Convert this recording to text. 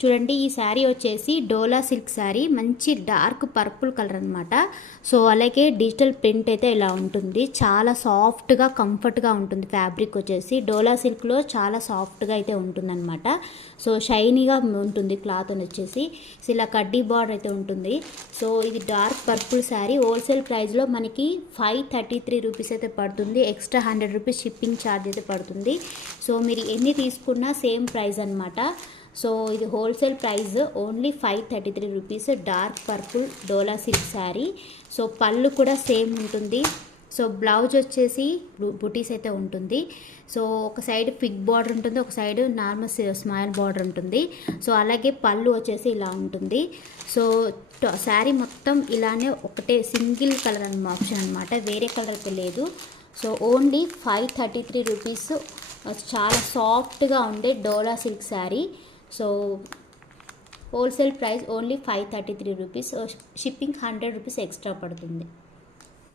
చూడండి ఈ శారీ వచ్చేసి డోలా సిల్క్ శారీ, మంచి డార్క్ పర్పుల్ కలర్ అనమాట. సో అలాగే డిజిటల్ ప్రింట్ అయితే ఇలా ఉంటుంది. చాలా సాఫ్ట్గా కంఫర్ట్గా ఉంటుంది. ఫ్యాబ్రిక్ వచ్చేసి డోలా సిల్క్లో చాలా సాఫ్ట్గా అయితే ఉంటుందన్నమాట. సో షైనీగా ఉంటుంది క్లాత్ వచ్చేసి. సో ఇలా కడ్డీ బార్డర్ అయితే ఉంటుంది. సో ఇది డార్క్ పర్పుల్ శారీ. హోల్సేల్ ప్రైస్లో మనకి 533 రూపీస్ అయితే పడుతుంది. ఎక్స్ట్రా 100 రూపీస్ షిప్పింగ్ ఛార్జ్ అయితే పడుతుంది. సో మీరు ఎన్ని తీసుకున్నా సేమ్ ప్రైస్ అనమాట. సో ఇది wholesale price only 533 rupees. Dark purple Dola silk sari. So పళ్ళు కూడా సేమ్ ఉంటుంది. సో బ్లౌజ్ వచ్చేసి బుటీస్ అయితే ఉంటుంది. సో ఒక సైడ్ పిక్ బార్డర్ ఉంటుంది, ఒక సైడ్ నార్మల్ స్మైల్ బార్డర్ ఉంటుంది. సో అలాగే పళ్ళు వచ్చేసి ఇలా ఉంటుంది. సో శారీ మొత్తం ఇలానే ఒకటే సింగిల్ కలర్ ఆప్షన్ అనమాట, వేరే కలర్ అయితే లేదు. So only 533 rupees. చాలా సాఫ్ట్గా ఉండే Dola silk sari. So wholesale price only 533 rupees. Shipping 100 rupees extra పడుతుంది.